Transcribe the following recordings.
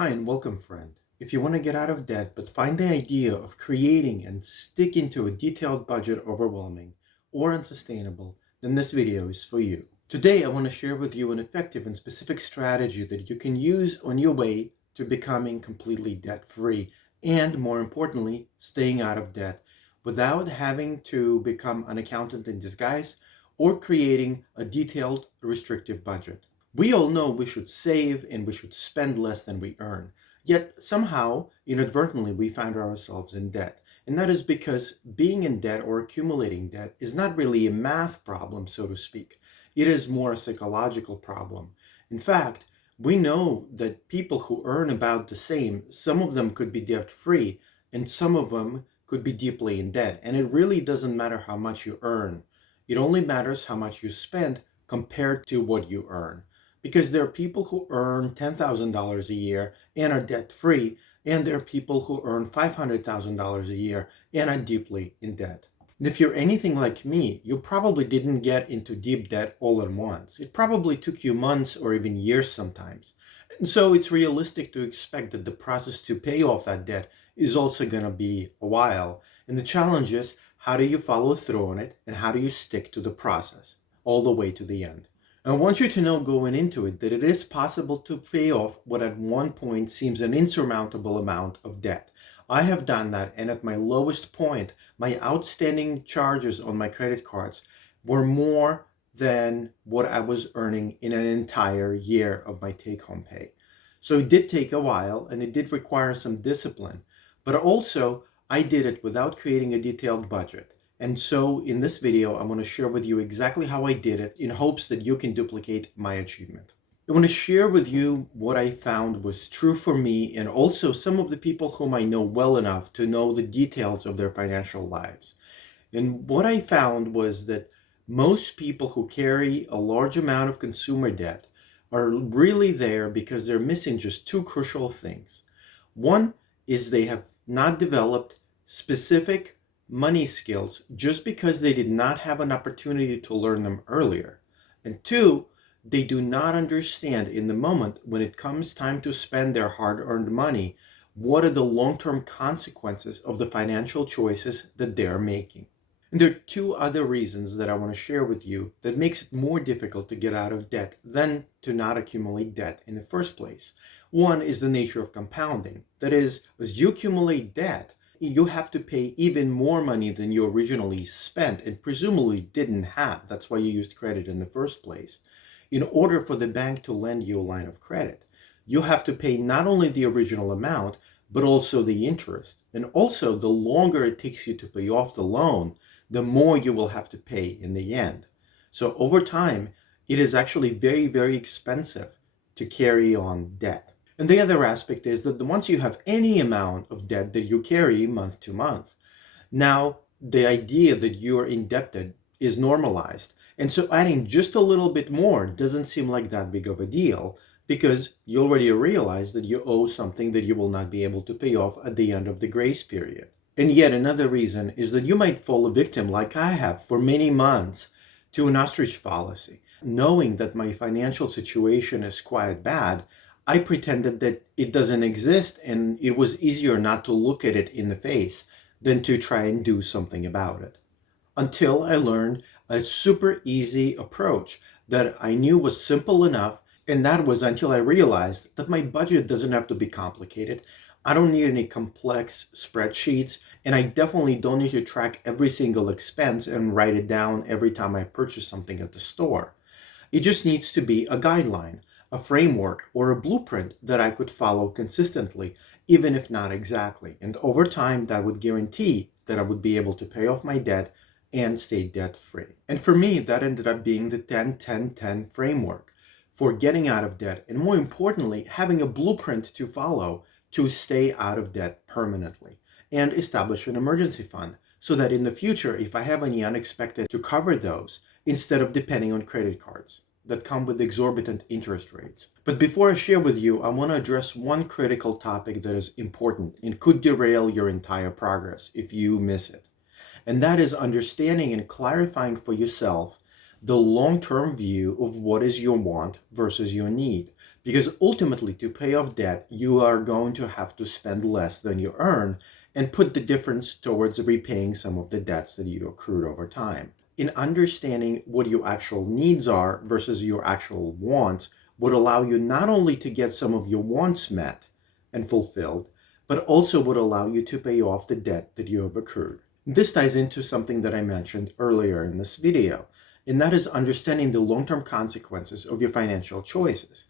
Hi and welcome, friend. If you want to get out of debt but find the idea of creating and sticking to a detailed budget overwhelming or unsustainable, then this video is for you. Today, I want to share with you an effective and specific strategy that you can use on your way to becoming completely debt-free and, more importantly, staying out of debt without having to become an accountant in disguise or creating a detailed, restrictive budget. We all know we should save and we should spend less than we earn. Yet somehow, inadvertently, we find ourselves in debt. And that is because being in debt or accumulating debt is not really a math problem, so to speak. It is more a psychological problem. In fact, we know that people who earn about the same, some of them could be debt-free and some of them could be deeply in debt. And it really doesn't matter how much you earn. It only matters how much you spend compared to what you earn. Because there are people who earn $10,000 a year and are debt-free, and there are people who earn $500,000 a year and are deeply in debt. And if you're anything like me, you probably didn't get into deep debt all at once. It probably took you months or even years sometimes. And so it's realistic to expect that the process to pay off that debt is also going to be a while. And the challenge is, how do you follow through on it and how do you stick to the process all the way to the end? I want you to know going into it that it is possible to pay off what at one point seems an insurmountable amount of debt. I have done that, and at my lowest point, my outstanding charges on my credit cards were more than what I was earning in an entire year of my take-home pay. So it did take a while, and it did require some discipline, but also I did it without creating a detailed budget. And so in this video, I want to share with you exactly how I did it in hopes that you can duplicate my achievement. I want to share with you what I found was true for me and also some of the people whom I know well enough to know the details of their financial lives. And what I found was that most people who carry a large amount of consumer debt are really there because they're missing just two crucial things. One is they have not developed specific money skills just because they did not have an opportunity to learn them earlier. And two, they do not understand in the moment when it comes time to spend their hard-earned money, what are the long-term consequences of the financial choices that they're making. And there are two other reasons that I want to share with you that makes it more difficult to get out of debt than to not accumulate debt in the first place. One is the nature of compounding. That is, as you accumulate debt, you have to pay even more money than you originally spent and presumably didn't have. That's why you used credit in the first place. In order for the bank to lend you a line of credit, you have to pay not only the original amount, but also the interest. And also, the longer it takes you to pay off the loan, the more you will have to pay in the end. So over time, it is actually very, very expensive to carry on debt. And the other aspect is that once you have any amount of debt that you carry month to month, now the idea that you're indebted is normalized. And so adding just a little bit more doesn't seem like that big of a deal because you already realize that you owe something that you will not be able to pay off at the end of the grace period. And yet another reason is that you might fall a victim, like I have for many months, to an ostrich fallacy. Knowing that my financial situation is quite bad, I pretended that it doesn't exist and it was easier not to look at it in the face than to try and do something about it. Until I learned a super easy approach that I knew was simple enough, and that was until I realized that my budget doesn't have to be complicated. I don't need any complex spreadsheets, and I definitely don't need to track every single expense and write it down every time I purchase something at the store. It just needs to be a guideline, a framework, or a blueprint that I could follow consistently, even if not exactly. And over time, that would guarantee that I would be able to pay off my debt and stay debt-free. And for me, that ended up being the 10-10-10 framework for getting out of debt, and more importantly, having a blueprint to follow to stay out of debt permanently and establish an emergency fund so that in the future, if I have any unexpected, to cover those instead of depending on credit cards that come with exorbitant interest rates. But before I share with you, I want to address one critical topic that is important and could derail your entire progress if you miss it. And that is understanding and clarifying for yourself the long-term view of what is your want versus your need. Because ultimately, to pay off debt, you are going to have to spend less than you earn and put the difference towards repaying some of the debts that you accrued over time. In understanding what your actual needs are versus your actual wants would allow you not only to get some of your wants met and fulfilled, but also would allow you to pay off the debt that you have accrued. This ties into something that I mentioned earlier in this video, and that is understanding the long-term consequences of your financial choices.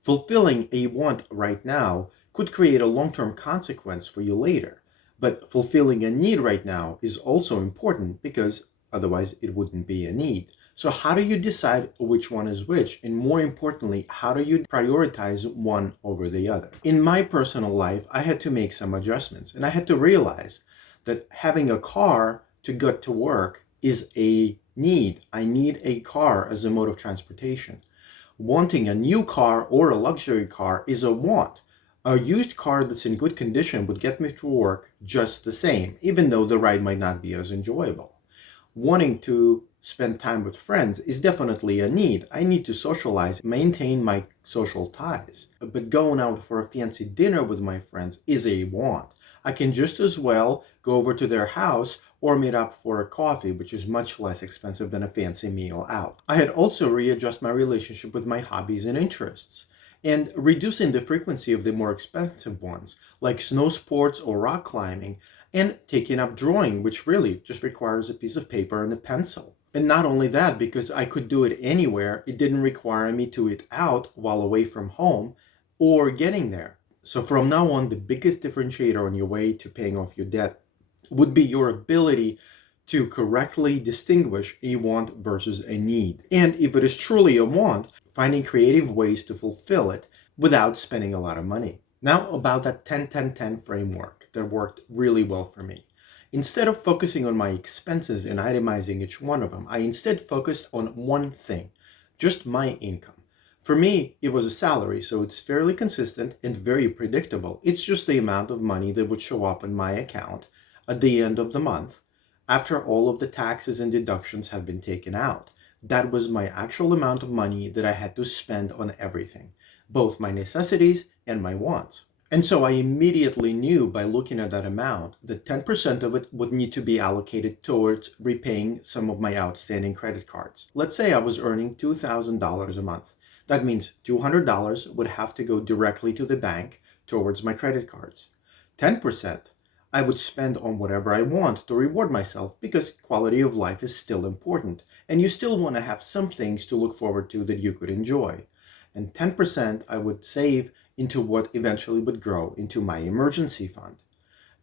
Fulfilling a want right now could create a long-term consequence for you later, but fulfilling a need right now is also important because otherwise it wouldn't be a need. So how do you decide which one is which? And more importantly, how do you prioritize one over the other? In my personal life, I had to make some adjustments, and I had to realize that having a car to get to work is a need. I need a car as a mode of transportation. Wanting a new car or a luxury car is a want. A used car that's in good condition would get me to work just the same, even though the ride might not be as enjoyable. Wanting to spend time with friends is definitely a need. I need to socialize, maintain my social ties. But going out for a fancy dinner with my friends is a want. I can just as well go over to their house or meet up for a coffee, which is much less expensive than a fancy meal out. I had also readjusted my relationship with my hobbies and interests, and reducing the frequency of the more expensive ones, like snow sports or rock climbing, and taking up drawing, which really just requires a piece of paper and a pencil. And not only that, because I could do it anywhere, it didn't require me to eat out while away from home or getting there. So from now on, the biggest differentiator on your way to paying off your debt would be your ability to correctly distinguish a want versus a need. And if it is truly a want, finding creative ways to fulfill it without spending a lot of money. Now about that 10-10-10 framework that worked really well for me. Instead of focusing on my expenses and itemizing each one of them, I instead focused on one thing, just my income. For me, it was a salary, so it's fairly consistent and very predictable. It's just the amount of money that would show up in my account at the end of the month after all of the taxes and deductions have been taken out. That was my actual amount of money that I had to spend on everything, both my necessities and my wants. And so I immediately knew by looking at that amount that 10% of it would need to be allocated towards repaying some of my outstanding credit cards. Let's say I was earning $2,000 a month. That means $200 would have to go directly to the bank towards my credit cards. 10% I would spend on whatever I want to reward myself because quality of life is still important and you still want to have some things to look forward to that you could enjoy. And 10% I would save into what eventually would grow into my emergency fund.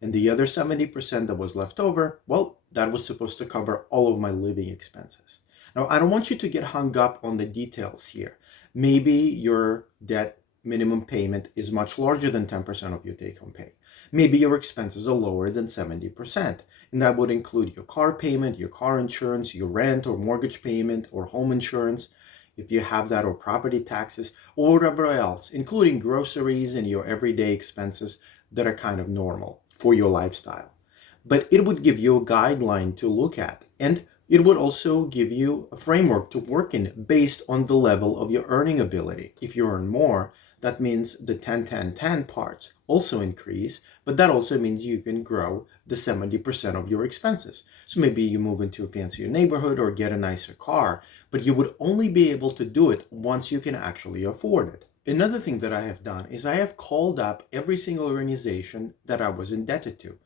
And the other 70% that was left over, well, that was supposed to cover all of my living expenses. Now, I don't want you to get hung up on the details here. Maybe your debt minimum payment is much larger than 10% of your take-home pay. Maybe your expenses are lower than 70%, and that would include your car payment, your car insurance, your rent or mortgage payment or home insurance, if you have that, or property taxes, or whatever else, including groceries and your everyday expenses that are kind of normal for your lifestyle. But it would give you a guideline to look at, and it would also give you a framework to work in based on the level of your earning ability. If you earn more, that means the 10-10-10 parts also increase, but that also means you can grow the 70% of your expenses. So maybe you move into a fancier neighborhood or get a nicer car, but you would only be able to do it once you can actually afford it. Another thing that I have done is I have called up every single organization that I was indebted to.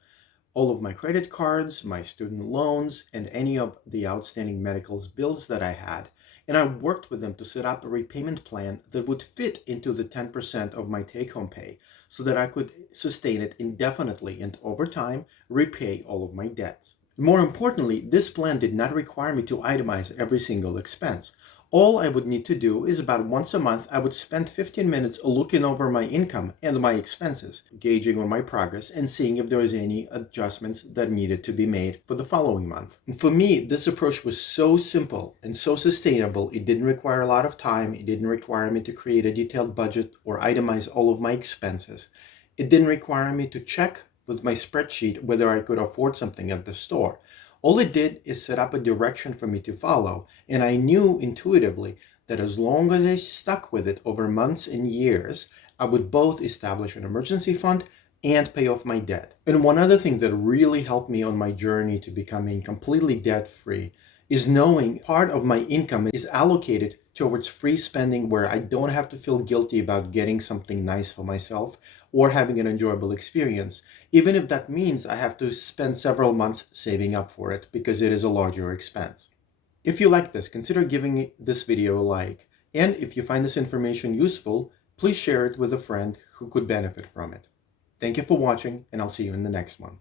All of my credit cards, my student loans, and any of the outstanding medical bills that I had. And I worked with them to set up a repayment plan that would fit into the 10% of my take-home pay so that I could sustain it indefinitely and over time repay all of my debts. More importantly, this plan did not require me to itemize every single expense. All I would need to do is about once a month, I would spend 15 minutes looking over my income and my expenses, gauging on my progress and seeing if there was any adjustments that needed to be made for the following month. And for me, this approach was so simple and so sustainable. It didn't require a lot of time. It didn't require me to create a detailed budget or itemize all of my expenses. It didn't require me to check with my spreadsheet whether I could afford something at the store. All it did is set up a direction for me to follow, and I knew intuitively that as long as I stuck with it over months and years, I would both establish an emergency fund and pay off my debt. And one other thing that really helped me on my journey to becoming completely debt-free is knowing part of my income is allocated towards free spending, where I don't have to feel guilty about getting something nice for myself or having an enjoyable experience, even if that means I have to spend several months saving up for it because it is a larger expense. If you like this, consider giving this video a like. And if you find this information useful, please share it with a friend who could benefit from it. Thank you for watching, and I'll see you in the next one.